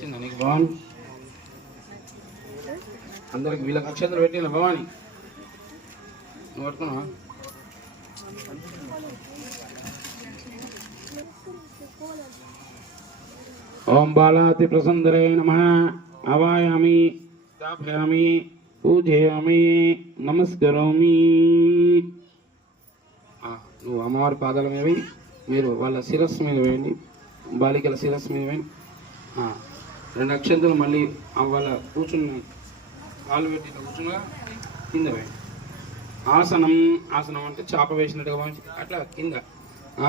నచ్చిందా నీకు భవాని? అందరికి వీళ్ళకి అక్షంతలు పెట్టిన భవాని నువ్వు పట్టుకున్నావా? ఓం బాలాతి ప్రసందరే నమః. ఆవాయామి, స్థాపయామి, పూజయామి, నమస్కరోమి. నువ్వు అమ్మవారి పాదాల మీద వేయి, మీరు వాళ్ళ శిరస్సు మీద వేయండి, బాలికల శిరస్సు మీద వేయండి. 2 అక్షంతలు మళ్ళీ వాళ్ళ కూర్చున్న కాళ్ళు పెట్టి కూర్చున్నా కింద వేయండి. ఆసనం, ఆసనం అంటే చాప వేసినట్టుగా భావించి అట్లా కింద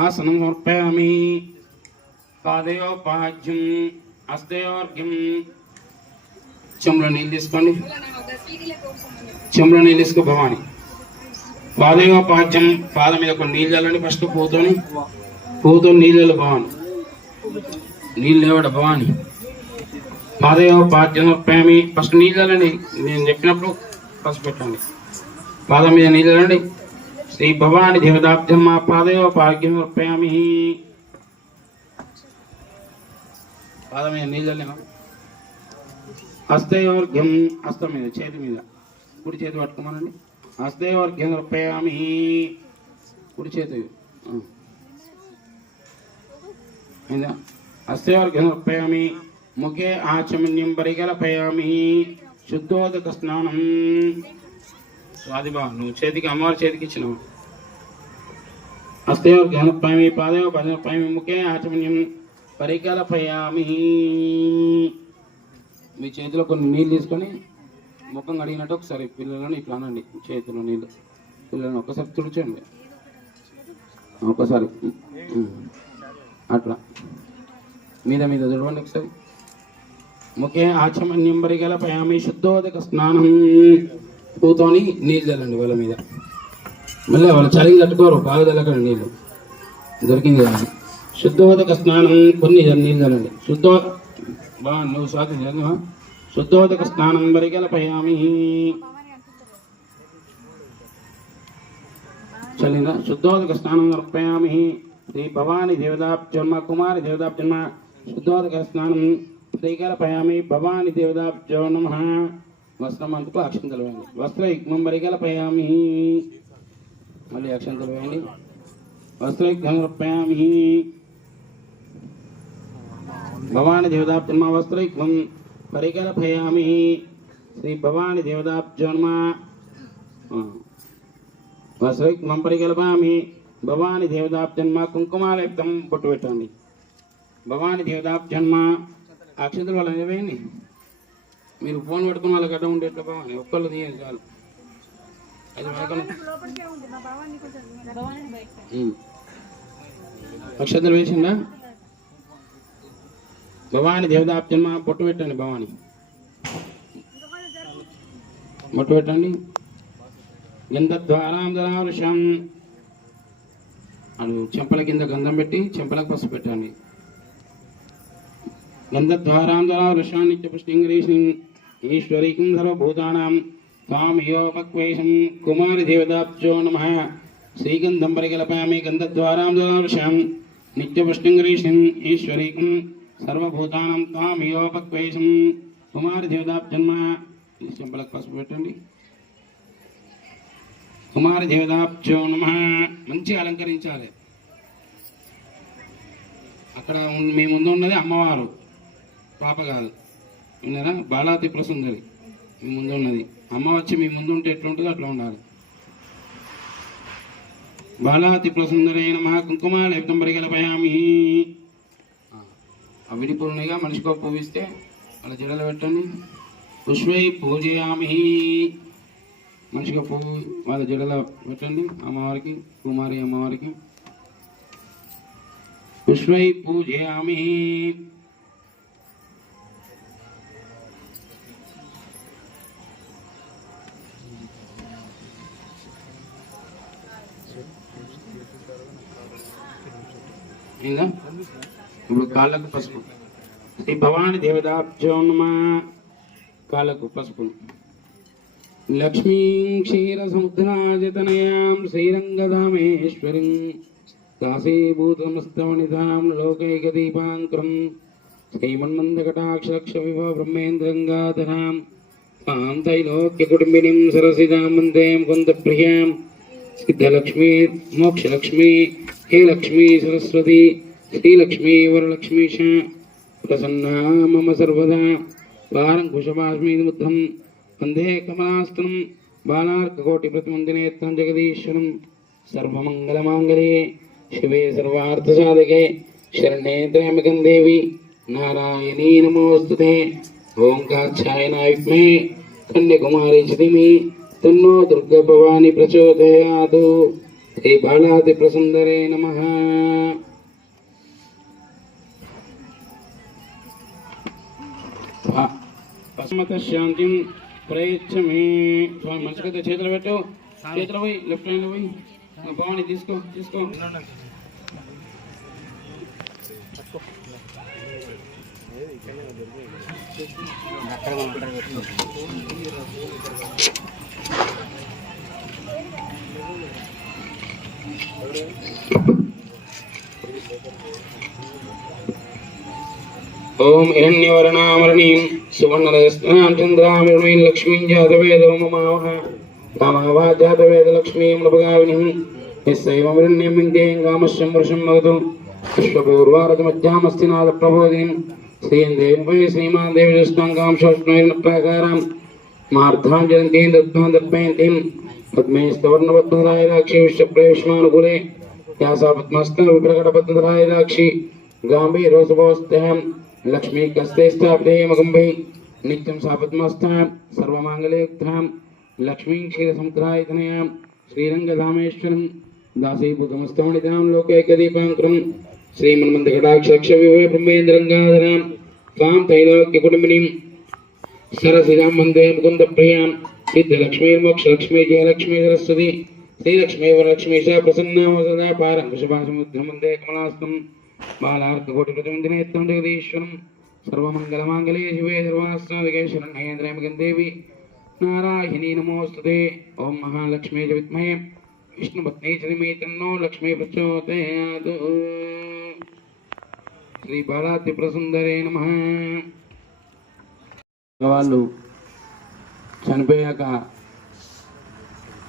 ఆసనం సమర్పయామి. పాదయోపాజ్యం హస్తయోర్ఘ్యం. చెంబులో నీళ్ళు తీసుకోండి, చెంబులో నీళ్ళు తీసుకో భవాని. పాదయోపాజ్యం, పాదం మీద కొన్ని నీళ్ళు చల్లండి. ఫస్ట్ పూతో నీళ్ళు భవాని, నీళ్ళు లేవడ భవాని. పాదయోపాజ్యం సమర్పయామి. ఫస్ట్ నీళ్ళు చల్లండి, నేను చెప్పినప్పుడు ఫస్ట్ పెట్టండి. పాదం మీద నీళ్ళు చల్లండి. శ్రీ భవాని దేవతాబ్జమ్మ పాదయోపాజ్యం సమర్పయామి. పాదం మీద నీళ్ళు చల్లినా. హస్తయోర్ఘ్యం, హస్తం మీద చేతి మీద కుడి చేతి పట్టుకోమనండి. హస్తయోర్ఘ్యం సమర్పయామి. కుడి చేతి హస్తయోర్ఘ్యం సమర్పయామి. ముఖే ఆచమన్యం పరికల్పయామి. శుద్ధోదక స్నానం. స్వాదిబా నువ్వు చేతికి అమ్మవారి చేతికి ఇచ్చినావు. హస్తయోర్ఘ్యం సమర్పయామి. పాదయోపాజ్యం సమర్పయామి. ముఖే ఆచమన్యం పరికల్పయామి. మీ చేతిలో కొన్ని నీళ్ళు తీసుకొని ముఖం కడిగినట్టు ఒకసారి పిల్లలను ఇట్లా అనండి. చేతిలో నీళ్ళు పిల్లలను ఒక్కసారి తుడిచండి, ఒక్కసారి అట్లా మీద మీద తుడవండి ఒకసారి. ముఖే ఆచమన్యం పరికల్పయామి. శుద్ధోదక స్నానం. పూతోని నీళ్ళు చల్లండి వాళ్ళ మీద. మళ్ళీ వాళ్ళు చలికి తట్టుకోరు, బాగా చల్లకండి నీళ్ళు, దొరికింది కదా. శుద్ధోదక స్నానం, కొన్ని నీళ్ళు చల్లండి. నువ్వు స్వాతి చదివా. శుద్ధోదక స్నానం పరికల్పయామి. చలిందా? శుద్ధోదక స్నానం సమర్పయామి. శ్రీ భవాని దేవతాబ్జన్మ కుమారి దేవతాబ్జన్మ శుద్ధోదక స్నానం పరికల్పయామి. భవాని దేవతాబ్జో నమః. వస్త్రం అంతకు అక్షంతలు వేయండి. వస్త్ర యుగ్మం పరికల్పయామి. మళ్ళీ అక్షంతలు వేయండి. వస్త్ర యుగ్మం సమర్పయామి. భవాని దేవతాబ్జన్మ వస్త్రైక్వం పరికల్పయామి. శ్రీ భవాని దేవతాబ్జన్మ వస్త్రైక్వం పరికల్పయామి. భవాని దేవతాబ్జన్మ కుంకుమాలయుక్తం బొట్టు పెట్టండి. భవాని దేవతాబ్జన్మ అక్షంతలు వాళ్ళని వేయండి. మీరు ఫోన్ పెట్టుకున్న వాళ్ళకి అడ్డం ఉండే ఎట్లా భవాని ఒక్కళ్ళు తీయండి చాలు. అక్షంతలు వేసిందా? భవాని దేవతాబ్జన్మ బొట్టు పెట్టండి. భవాని బొట్టు పెట్టండి. గంధద్వారాంధరావృషం అను చెంపల కింద గంధం పెట్టి చెంపలకు పసుపు పెట్టండి. గంధద్వారాంధరావృషం నిత్యపుష్టింగ్రీషిం ఈశ్వరీకం సర్వభూతానాం తామయోపక్వేశం కుమారి దేవతాబ్జో నమః. శ్రీగంధం పరికల్పయామి. గంధద్వారాంధరావృషం నిత్యపుష్టింగ్రీషిం ఈశ్వరీకం సర్వభూతానం తామయోపక్వేశం కుమారి దేవతాబ్జన్మ. చెంపలకు పసుపు పెట్టండి. కుమారి దేవతాబ్జో నమః. మంచిగా అలంకరించాలి. అక్కడ మీ ముందు ఉన్నది అమ్మవారు, పాప కాదు, విన్నారా? బాలాతి ప్రసుందరి మీ ముందు ఉన్నది. అమ్మ వచ్చి మీ ముందు ఉంటే ఎట్లా ఉంటుందో అట్లా ఉండాలి. బాలాతి ప్రసుందరే నమః. కుంకుమాలయుక్తం పరికల్పయామి. విడిపురునిగా మనిషికో పూవిస్తే అలా జడలు పెట్టండి. పుష్పై పూజయామి. మనిషిగా పువ్వు వాళ్ళ జడల పెట్టండి అమ్మవారికి, కుమారి అమ్మవారికి. పుష్పై పూజయామి. ఇంకా ఇప్పుడు కాళ్ళకు పసుపు. శ్రీ భవాని దేవతాబ్జో నమః. కాళ్ళకు పసుపు. లక్ష్మీం క్షీరసముద్రాజతనయాం శ్రీరంగధామేశ్వరీం కాశీభూతమస్తవనిధాం లోకైకదీపాంకురం श्रीमन्मन्दकटाक्षलक्ष विभव ब्रह्मेन्द्रङ्गाधरां मां त्रैलोक्यकुटुम्बिनीं सरसिजां वन्दे मुकुन्दप्रियां सिद्धलक्ष्मी मोक्षलक्ष्मी हे लक्ष्मी सरस्वती श्रीलक्ष्मी वरलक्ष्मी च प्रसन्ना मम सर्वदा वारङ्कुशभास्मीमुद्धं वन्दे कमलास्तनं बालार्ककोटिप्रतिमन्दिनेत्रं जगदीश्वरं सर्वमङ्गलमाङ्गल्ये शिवे सर्वार्थसाधके शरण्ये त्र्यम्बके देवी नारायणी नमोस्तुते ओं कात्यायनाय विद्महे कन्याकुमारी च धीमहि तन्नो दुर्गा भवानी प्रचोदयात् श्री बालातिप्रसुन्दरे नमः। పశ్చిమత శాంతిం ప్రయచ్చమే స్వామి మనసుకైతే చేతులు పెట్టు చేతులు పోయి లెఫ్ట్ హ్యాండ్ పోయి భవాని తీసుకో తీసుకో ओम हिरण्यवर्णामरणीं सुवर्णरजस्नाचन्द्रामृणीं लक्ष्मीं जातवेदो ममावः कामावा जातवेदलक्ष्मीं नभगाविनीं यस्यैवं हिरण्यं विन्देयं कामश्यं वृषं भवतु विश्वपूर्वारतमध्यामस्तिनाथप्रबोधिनीं श्रीं देवी श्रीमान् देवीजस्ताङ्गां शोष्णैर्नप्राकारां मार्धां जयन्तीं दत्तां दर्पयन्तीं पद्मे स्तवर्णपद्मधराय राक्षि विश्वप्रवेशमानुकूले या सा पद्मस्ता विप्रकटपद्मधराय राक्षि गाम्भीरोसभोस्त्यां लक्ष्मी कस्ते स्थापिते मगंभै नित्यं सा पद्मस्थां सर्वमाङ्गल्ययुक्तां लक्ष्मीं क्षीरसमुद्रायतनयां श्रीरङ्गधामेश्वरं दासीभूतमस्तमनितां लोकैकदीपाङ्कुरं श्रीमन्मन्दकटाक्षलक्षविभवे ब्रह्मेन्द्रङ्गाधरां त्वां त्रैलोक्यकुटुम्बिनीं सरसिजां वन्दे मुकुन्दप्रियां सिद्धलक्ष्मीर्मोक्षलक्ष्मी जयलक्ष्मी सरस्वती श्रीलक्ष्मी वरलक्ष्मी च प्रसन्ना सदा पारङ्कुशभासमुद्रं वन्दे कमलास्तं बालार्ककोटिप्रतिमन्दिनेत्रं जगदीश्वरं सर्वमङ्गलमाङ्गल्ये शिवे सर्वार्थसाधके शरण्ये त्र्यम्बके देवी नारायणी नमोस्तुते ओं महालक्ष्मी च विद्महे विष्णुपत्नी च धीमहि तन्नो लक्ष्मी प्रचोदयात् श्री बालातिप्रसुन्दरे नमः। వాళ్ళు చనిపోయాక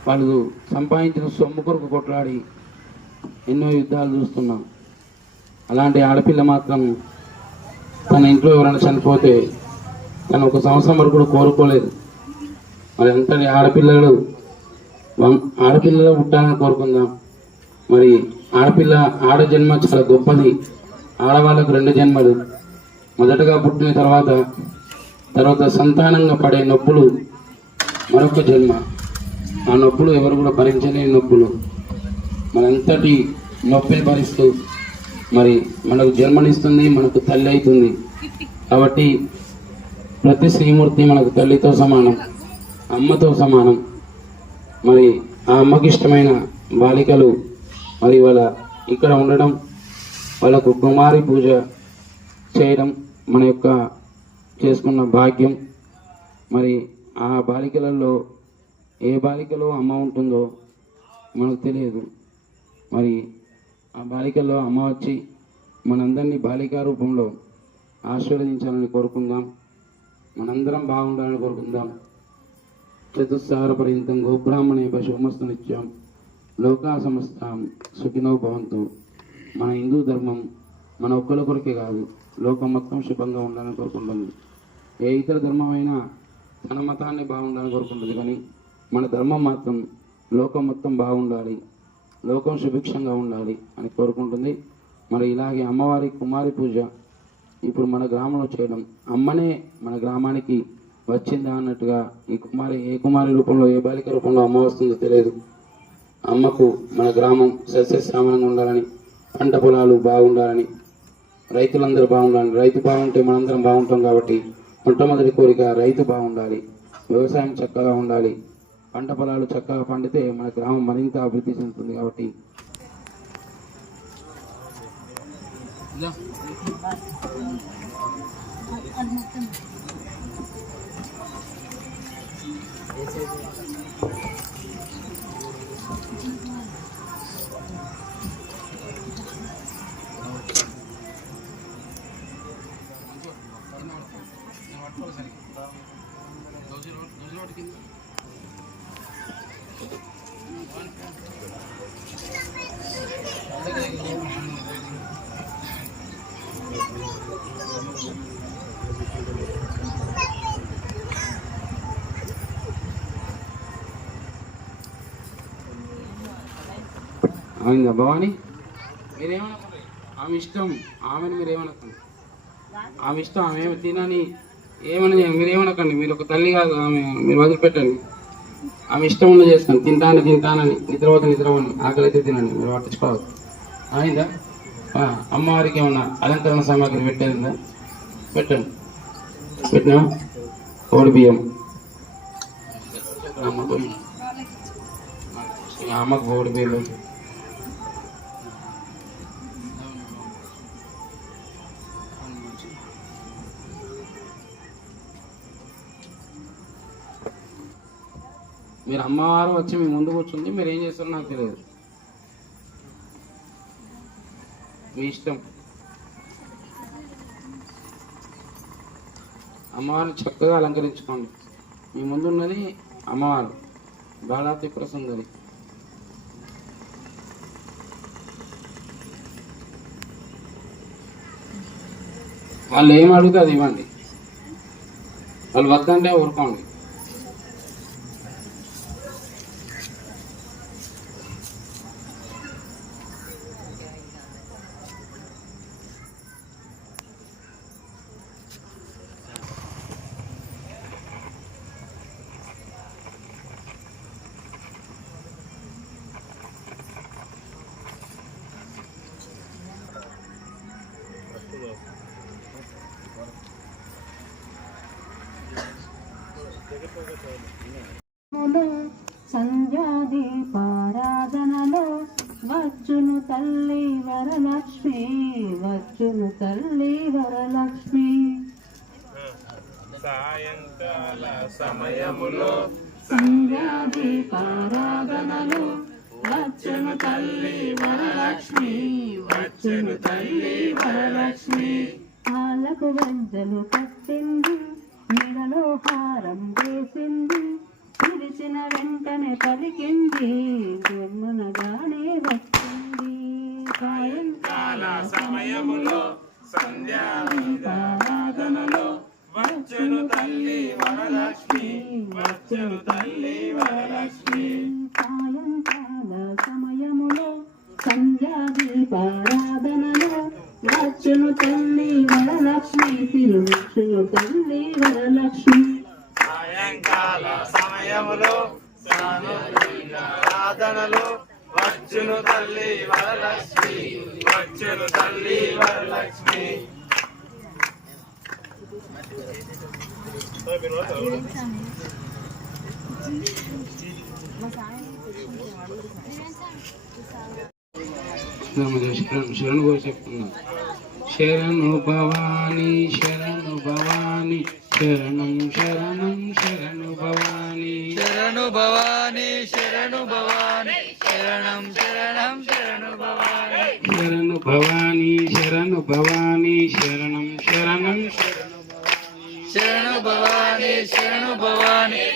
వాళ్ళు సంపాదించిన సొమ్ము కొరకు కొట్లాడి ఎన్నో యుద్ధాలు చూస్తున్నాం. అలాంటి ఆడపిల్ల మాత్రం తన ఇంట్లో ఎవరైనా చనిపోతే తను 1 సంవత్సరం వరకు కూడా కోరుకోలేదు. మరి అంతటి ఆడపిల్లలు పుట్టాలని కోరుకుందాం. మరి ఆడ జన్మ చాలా గొప్పది. ఆడవాళ్ళకు 2 జన్మలు. మొదటగా పుట్టిన తర్వాత సంతానంగా పడే నొప్పులు మరొక జన్మ. ఆ నొప్పులు ఎవరు కూడా భరించలేని నొప్పులు. మనంతటి నొప్పిని భరిస్తూ మరి మనకు జన్మనిస్తుంది, మనకు తల్లి అవుతుంది. కాబట్టి ప్రతి శ్రీమూర్తి మనకు తల్లితో సమానం, అమ్మతో సమానం. మరి ఆ అమ్మకి ఇష్టమైన బాలికలు మరి వాళ్ళ ఇక్కడ ఉండడం, వాళ్ళకు కుమారి పూజ చేయడం మన యొక్క చేసుకున్న భాగ్యం. మరి ఆ బాలికలలో ఏ బాలికలో అమ్మ ఉంటుందో మనకు తెలియదు. మరి ఆ బాలికల్లో అమ్మ వచ్చి మనందరినీ బాలికా రూపంలో ఆశీర్వదించాలని కోరుకుందాం. మనందరం బాగుండాలని కోరుకుందాం. చతుస్సార పర్యంతం గోబ్రాహ్మణే శుభమస్తు నిత్యం లోకా సమస్తాం సుఖినో భవంతు. మన హిందూ ధర్మం మన ఒక్కరి కొరకే కాదు, లోకం మొత్తం శుభంగా ఉండాలని కోరుకుంటుంది. ఏ ఇతర ధర్మమైనా తన మతాన్ని బాగుండాలని కోరుకుంటుంది, కానీ మన ధర్మం మాత్రం లోకం మొత్తం బాగుండాలి, లోకం సుభిక్షంగా ఉండాలి అని కోరుకుంటుంది. మరి ఇలాగే అమ్మవారి కుమారి పూజ ఇప్పుడు మన గ్రామంలో చేయడం, అమ్మనే మన గ్రామానికి వచ్చిందా అన్నట్టుగా ఈ కుమారి ఏ కుమారి రూపంలో ఏ బాలిక రూపంలో అమ్మ వస్తుందో తెలియదు. అమ్మకు మన గ్రామం సస్యశ్యామలంగా ఉండాలని, పంట పొలాలు బాగుండాలని, రైతులందరూ బాగుండాలని. రైతు బాగుంటే మనందరం బాగుంటాం. కాబట్టి మొట్టమొదటి కోరిక రైతు బాగుండాలి, వ్యవసాయం చక్కగా ఉండాలి. పంట పొలాలు చక్కగా పండితే మన గ్రామం మరింత అభివృద్ధి చెందుతుంది. కాబట్టి అయిందా భవాని? మీరేమనుకోండి, ఆమె ఇష్టం, ఆమెను మీరేమనుకోండి, ఆమె ఇష్టం, ఆమె ఏమి తినని ఏమని మీరేమనకండి. మీరు ఒక తల్లి కాదు, ఆమె మీరు వదిలిపెట్టండి. ఆమె ఇష్టం ఉన్న చేస్తాను, తింటానని, నిద్రపోని, ఆకలి అయితే తినండి, మీరు పట్టించుకోవద్దు. అయిందా? అమ్మవారికి ఏమన్నా అలంకరణ సామాగ్రి పెట్టేదిందా? పెట్టండి. పెట్టినా కోడి బియ్యం, అమ్మకు కోడి బియ్యం. మీరు అమ్మవారు వచ్చి మీ ముందు కూర్చుంది, మీరు ఏం చేస్తారో నాకు తెలియదు, మీ ఇష్టం. అమ్మవారిని చక్కగా అలంకరించుకోండి. మీ ముందు ఉన్నది అమ్మవారు, బాలా త్రిపుర సుందరి. వాళ్ళు ఏం అడిగితే అది ఇవ్వండి, వాళ్ళు వద్దంటే ఊరుకోండి. సంధ్యాదీపారాధనలో వచ్చును తల్లి వరలక్ష్మి, వచ్చును తల్లి వరలక్ష్మి. సాయంకాల సమయములో సంధ్యాదీపారాధనలో వచ్చును తల్లి వరలక్ష్మి, వచ్చును తల్లి వరలక్ష్మి. కాళ్ళకు గజ్జలు కట్టింది, మెడలో హారం వేసింది, పిలిచిన వెంటనే పలికింది, జన్మనగానే వచ్చింది. సాయంకాల సమయములో సంధ్యాదీపారాధనలో వచ్చును తల్లి వరలక్ష్మి, వచ్చును తల్లి వరలక్ష్మి. సాయంకాల సమయములో సంధ్యాదీపారాధనలో వచ్చును తల్లి వరలక్ష్మి, పిలుచును తల్లి వరలక్ష్మి. సాయంకాల సమయములో సాధనలో వచ్చును తల్లి వరలక్ష్మి, వచ్చును తల్లి వరలక్ష్మి. శరణు కూడా చెప్తున్నా. శరణు భవాని, శరణు భవాని, శరణం శరణం శరణు భవాని, శరణు భవాని, శరణు భవాని, శరణం శరణం శరణు భవాని, శరణు భవాని, శరణు భవాని, శరణం శరణం శరణు భవాని, శరణు భవాని,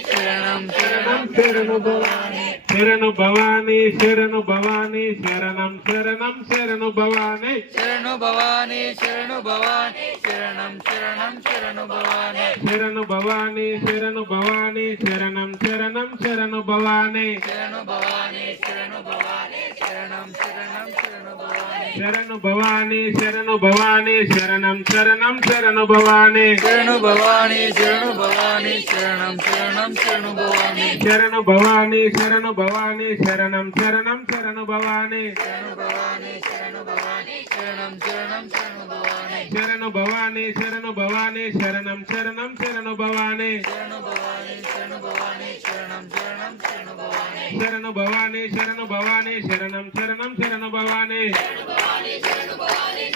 శరణం శరణం శరణు భవాని, శరణు భవాని, శరణు భవాని, శరణం శరణం శరణు భవాని, శరణు భవాని, శరణు భవాని, శరణం శరణం శరణు భవాని, శరణు భవాని, శరణు భవాని, శరణం శరణం శరణు భవాని, శరణు భవాని, శరణు భవాని, శరణం శరణం శరణు భవాని, శరణు భవాని, శరణు భవాని, శరణం శరణం శరణు భవాని, శరణు భవాని, శరణు భవాని, శరణం శరణం శరణు భవాని, శరణు భవాని, శరణు భవాని, శరణం శరణం శరణు భవాని, శరణు భవాని, శరణు భవాని, శరణం శరణం శరణు భవాని, శరణు భవాని, శరణు భవాని, శరణం శరణం శరణు భవాని, శరణు భవాని, శరణు భవాని, శరణం శరణం శరణు భవాని శరణు భవాని శరణు భవాని శరణం శరణం శరణు భవాని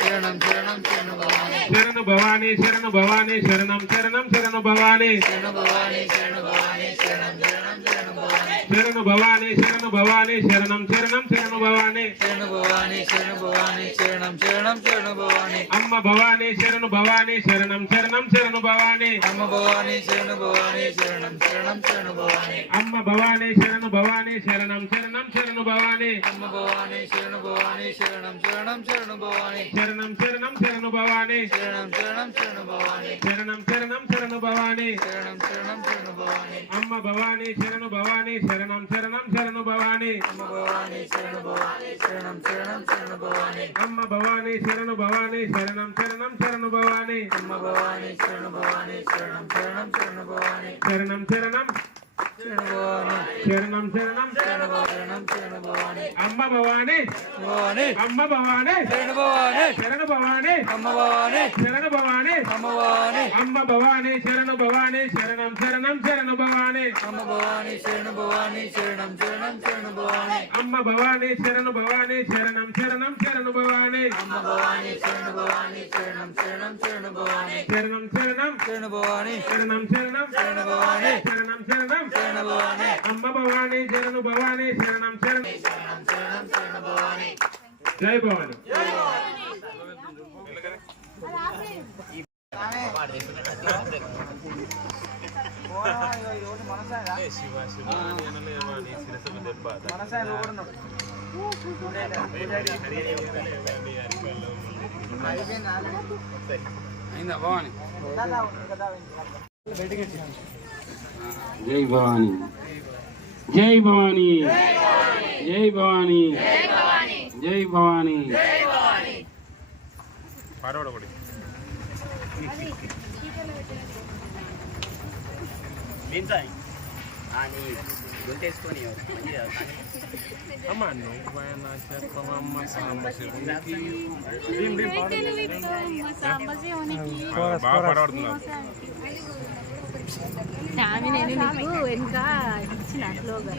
శరణం శరణం శరణు భవాని శరణు భవాని శరణు భవాని శరణం శరణం శరణు భవాని శరణు భవాని శరణు భవాని శరణం శరణం శరణు భవాని శరణు భవాని శరణు భవాని శరణం శరణం శరణు భవాని శరణు భవాని శరణు భవాని శరణం శరణం శరణు భవాని అమ్మ భవాని శరణు భవాని శరణం శరణం శరణు భవాని అమ్మ భవాని శరణు భవాని శరణం శరణం శరణు భవాని అమ్మ భవాని శరణు భవాని శరణం శరణం శరణు భవాని అమ్మ భవాని శరణు భవాని శరణం శరణం శరణు భవాని శరణం శరణం శరణు భవాని శరణం శరణం శరణు భవాని శరణం శరణం శరణు భవాని శరణం శరణం శరణు భవాని అమ్మ భవాని శరణు భవాని శరణం శరణం శరణు భవాని అమ్మ భవాని శరణు భవాని శరణం శరణం శరణు భవాని అమ్మ భవాని శరణు భవాని శరణం శరణం శరణు భవాని అమ్మ భవాని శరణు భవాని శరణం శరణం శరణు భవాని శరణం శరణం శరణు భవాని శరణం శరణం శరణం శరణు భవాని అమ్మ భవాని భవాని అమ్మ భవాని శరణు భవాని శరణు భవాని అమ్మ భవాని శరణు భవాని అమ్మ భవాని అమ్మ భవాని శరణు భవాని శరణం శరణం శరణు భవాని అమ్మ భవాని శరణు భవాని శరణం శరణం శరణు భవాని అమ్మ భవాని శరణు భవాని శరణం శరణం శరణు భవాని అమ్మ భవాని శరణు భవాని శరణం శరణం శరణు భవాని శరణం శరణం శరణు భవాని శరణం శరణం శరణు భవాని శరణం శరణం శరణు భవాని అమ్మ భవాని శరణు భవాని శరణం శరణం శరణం శరణం శరణు భవాని జై భవాని అయిందా భవాని జై భవాని జై భవాని జై భవాని జై భవాని అమ్మ నువ్వు చెప్పమమ్మ సాంబ బాగా పడబడుతున్నావు నేను నీకు వెనుక ఇచ్చిన స్లోగా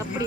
అప్పుడు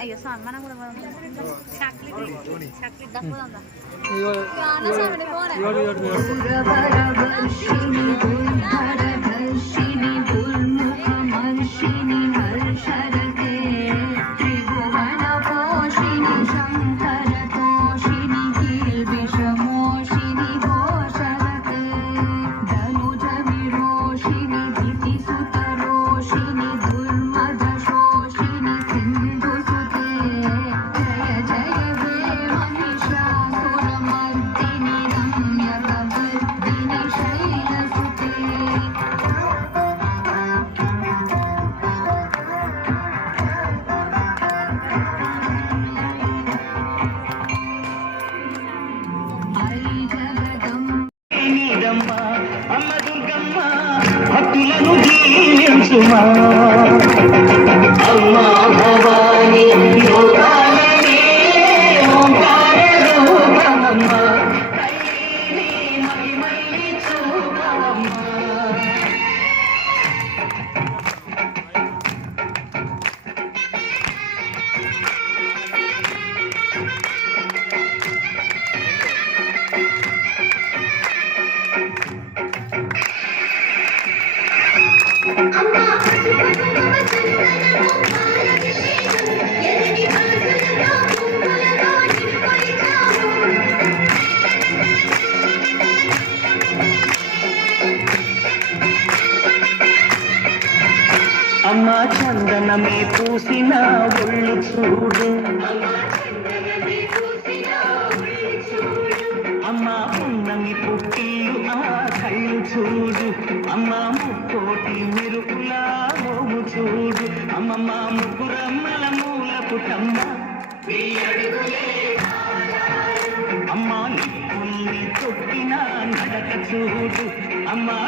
అయ్యో సార్ మనం కూడా చాక్లెట్ దక్కుదా అమ్మ దుర్గమ్మ భక్తులను దీవించుమా అమ్మా భవాని లోకాలనే ఓంకార రూపమమ్మా తల్లి మహిమల్ని చూపవమ్మా అమ్మా చందనమే పూసిన ఒళ్ళు చూడు అమ్మా పున్నమి పుట్టిల్లు ఆ కళ్ళు చూడు అమ్మా ముక్కోటి మెరుపుల మోము చూడు అమ్మమ్మ ముగ్గురమ్మల మూల పుటమ్మ అమ్మా నిప్పుల్ని తొక్కిన నడక చూడు అమ్మా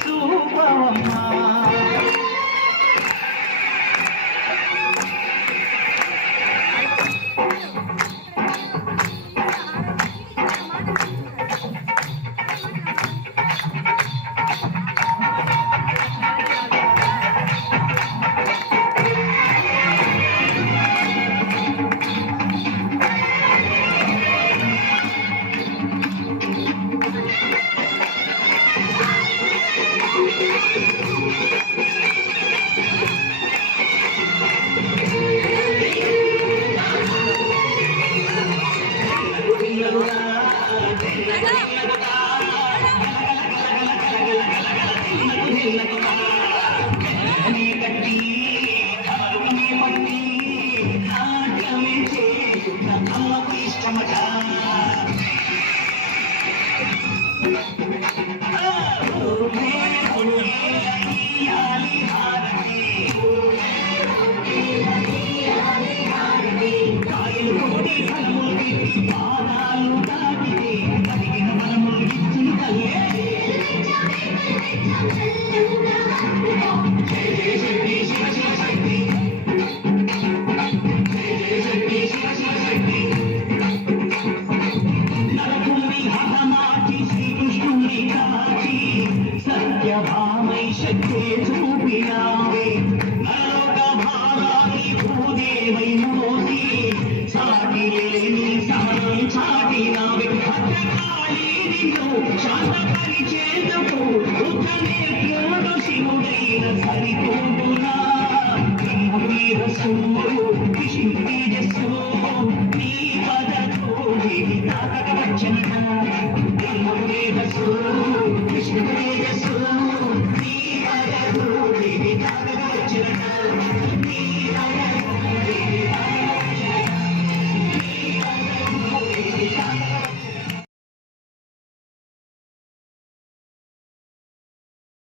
చూపవమ్మా